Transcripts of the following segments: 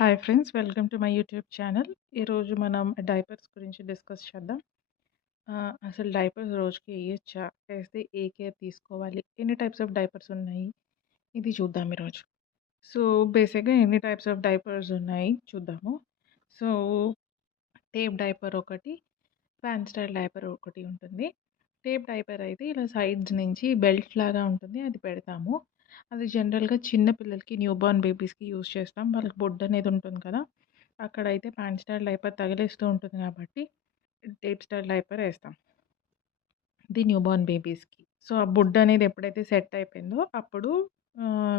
Hi friends, welcome to my YouTube channel. ఈరోజు మనం diapers గురించి డిస్కస్ చేద్దాం. అసలు డైపర్స్ రోజుకి వేయొచ్చా? వేస్తే ఏ కేర్ తీసుకోవాలి? ఎన్ని టైప్స్ ఆఫ్ డైపర్స్ ఉన్నాయి? ఇది చూద్దాం ఈరోజు. సో, బేసిక్‌గా ఎన్ని టైప్స్ ఆఫ్ డైపర్స్ ఉన్నాయి చూద్దాము. సో, టేప్ డైపర్ ఒకటి, ఫ్యాన్ స్టైల్ డైపర్ ఒకటి ఉంటుంది. టేప్ డైపర్ అయితే ఇలా సైడ్స్ నుంచి బెల్ట్ లాగా ఉంటుంది. అది పెడతాము. అది జనరల్‌గా చిన్న పిల్లలకి, న్యూ బోర్న్ బేబీస్‌కి యూజ్ చేస్తాం. వాళ్ళకి బొడ్డు అనేది ఉంటుంది కదా! అక్కడైతే ప్యాంట్ స్టైల్ డైపర్ తగిలేస్తూ ఉంటుంది కాబట్టి టేప్ స్టైల్ డైపర్ ఏస్తాం. ఇది న్యూ బోర్న్ బేబీస్‌కి. సో, ఆ బొడ్డు అనేది ఎప్పుడైతే సెట్ అయిపోయిందో అప్పుడు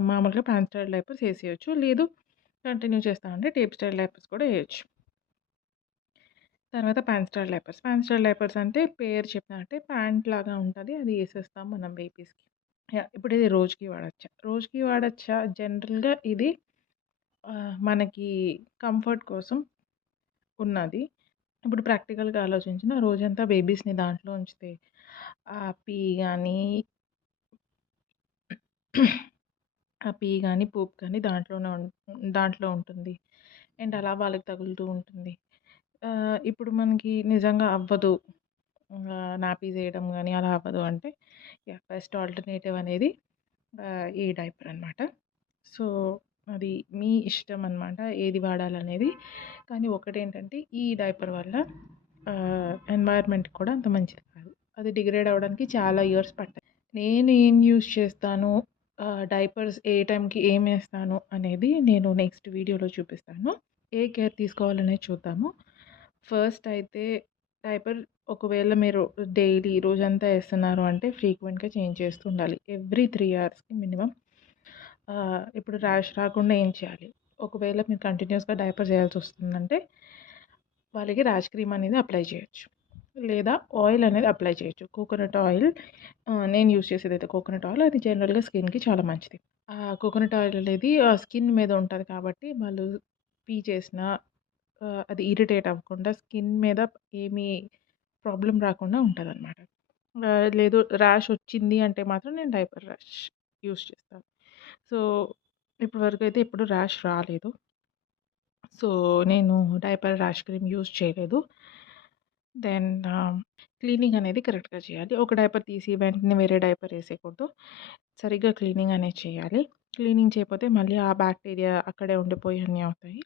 మామూలుగా ప్యాంట్ స్టైల్ డైపర్స్ ఏసేయొచ్చు. లేదు, కంటిన్యూ చేస్తామంటే టేప్ స్టైల్ డైపర్స్ కూడా ఏయొచ్చు. తర్వాత pant style diapers. Pant style diapers అంటే పేరు చెప్పినట్టే ప్యాంట్ లాగా ఉంటది. అది ఏసేస్తాం మనం బేబీస్‌కి. ఇప్పుడు ఇది రోజుకి వాడొచ్చా? రోజుకి వాడొచ్చా? జనరల్‌గా ఇది మనకి కంఫర్ట్ కోసం ఉన్నది. ఇప్పుడు ప్రాక్టికల్‌గా ఆలోచించిన రోజంతా బేబీస్‌ని దాంట్లో ఉంచితే పీ గానీ, పూప్ గానీ దాంట్లో ఉంటుంది. అండ్ అలా వాళ్ళకి తగులుతూ ఉంటుంది. ఇప్పుడు మనకి నిజంగా అవ్వదు. నాపీస్ ఎయడం గానీ అలా అవ్వదు అంటే బెస్ట్ ఆల్టర్‌నేటివ్ అనేది ఈ డైపర్ అనమాట. సో, అది మీ ఇష్టం అనమాట ఏది వాడాలనేది. కానీ ఒకటేంటంటే ఈ డైపర్ వల్ల ఎన్వైర్న్‌మెంట్‌కి కూడా అంత మంచిది కాదు. అది డిగ్రేడ్ అవ్వడానికి చాలా ఇయర్స్ పడతాయి. నేను ఏం యూజ్ చేస్తాను, డైపర్స్ ఏ టైంకి ఏమేస్తాను అనేది నేను నెక్స్ట్ వీడియోలో చూపిస్తాను. ఏ కేర్ తీసుకోవాలనేది చూద్దాము. ఫస్ట్ అయితే డైపర్ ఒకవేళ మీరు డైలీ రోజంతా ఏస్తున్నారు అంటే ఫ్రీక్వెంట్‌గా చేంజ్ చేస్తూ ఉండాలి. ఎవ్రీ 3 అవర్స్‌కి మినిమమ్. ఇప్పుడు ర్యాష్ రాకుండా ఏం చేయాలి? ఒకవేళ మీరు కంటిన్యూయస్‌గా డైపర్స్ ఏయాల్సొస్తుందంటే వాళ్ళకి ర్యాష్ క్రీమ్ అనేది అప్లై చేయొచ్చు. లేదా ఆయిల్ అనేది అప్లై చేయొచ్చు. కోకోనట్ ఆయిల్, నేను యూజ్ చేసేదైతే కోకోనట్ ఆయిల్. అది జనరల్‌గా స్కిన్‌కి చాలా మంచిది. కోకోనట్ ఆయిల్ అనేది స్కిన్ మీద ఉంటది కాబట్టి వాళ్ళు పీ చేసినా అది ఇరిటేట్ అవ్వకుండా స్కిన్ మీద ఏమీ ప్రాబ్లమ్ రాకుండా ఉంటదనమాట. లేదు ర్యాష్ వచ్చింది అంటే మాత్రం నేను డైపర్ ర్యాష్ యూజ్ చేస్తాను. సో, ఇప్పటి వరకైతే ఎప్పుడు ర్యాష్ రాలేదు. సో, నేను డైపర్ ర్యాష్ క్రీమ్ యూజ్ చేయలేదు. దెన్ క్లీనింగ్ అనేది కరెక్ట్‌గా చేయాలి. ఒక డైపర్ తీసి వెంటనే వేరే డైపర్ ఏసేయకూడదు. సరిగ్గా క్లీనింగ్ అనేది చేయాలి. క్లీనింగ్ చేయకపోతే మళ్ళీ ఆ బ్యాక్టీరియా అక్కడే ఉండిపోయి అన్నీ అవుతాయి.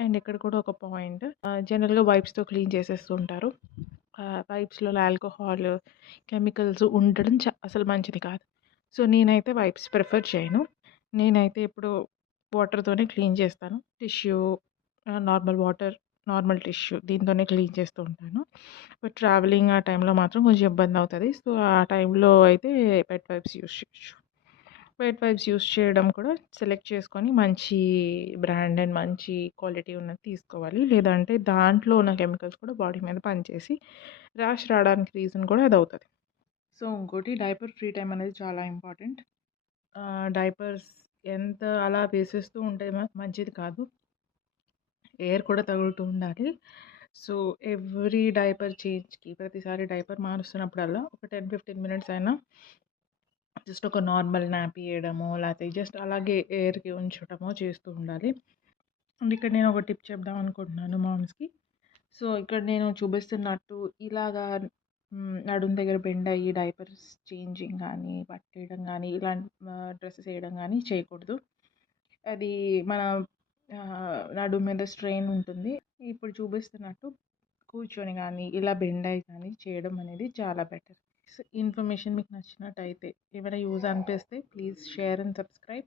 అండ్ ఇక్కడ కూడా ఒక పాయింట్, జనరల్‌గా వైప్స్‌తో క్లీన్ చేసేస్తూ ఉంటారు. వైప్స్‌లో ఆల్కహాల్, కెమికల్స్ ఉండడం అసలు మంచిది కాదు. సో, నేనైతే వైప్స్ ప్రిఫర్ చేయను. నేనైతే ఎప్పుడు వాటర్‌తోనే క్లీన్ చేస్తాను. Tissue, normal water, normal tissue దీంతోనే క్లీన్ చేస్తూ ఉంటాను. బట్ ట్రావెలింగ్ ఆ టైంలో మాత్రం కొంచెం ఇబ్బందవుతది. సో, ఆ టైంలో అయితే వెట్ వైప్స్ యూజ్ చేయొచ్చు. వెట్ వైప్స్ యూజ్ చేయడం కూడా సెలెక్ట్ చేసుకొని మంచి బ్రాండ్ అండ్ మంచి క్వాలిటీ ఉన్నది తీసుకోవాలి. లేదంటే దాంట్లో ఉన్న కెమికల్స్ కూడా బాడీ మీద పనిచేసి ర్యాష్ రావడానికి రీజన్ కూడా అదవుతది. సో, ఇంకోటి డైపర్ ఫ్రీ టైమ్ అనేది చాలా ఇంపార్టెంట్. డైపర్స్ ఎంత అలా వేసేస్తూ ఉంటే మంచిది కాదు. ఎయిర్ కూడా తగులుతూ ఉండాలి. సో, ఎవ్రీ డైపర్ చేంజ్‌కి ప్రతిసారి డైపర్ మారుస్తున్నప్పుడల్లా ఒక 10, 15 మినిట్స్ అయినా జస్ట్ ఒక నార్మల్ న్యాపీ ఎయడమో, లేతే జస్ట్ అలాగే ఎయిర్‌కి ఉంచడమో చేస్తూ ఉండాలి. అండ్ ఇక్కడ నేను ఒక టిప్ చెప్దాం అనుకుంటున్నాను మామ్స్‌కి. సో, ఇక్కడ నేను చూపిస్తున్నట్టు ఇలాగా నడుము దగ్గర బెండ్ అయ్యి డైపర్స్ చేంజింగ్ గానీ, పట్టేయడం గానీ, ఇలాంటి డ్రెసెస్ ఎయడం గానీ చేయకూడదు. అది మన నడుము మీద స్ట్రెయిన్ ఉంటుంది. ఇప్పుడు చూపిస్తున్నట్టు కూర్చొని గానీ, ఇలా బెండ్ అయ్యి కానీ చేయడం అనేది చాలా బెటర్. ఇన్ఫర్మేషన్ మీకు నచ్చినట్టయితే, ఏమైనా యూజ్ అనిపిస్తే ప్లీజ్ షేర్ అండ్ సబ్స్క్రైబ్.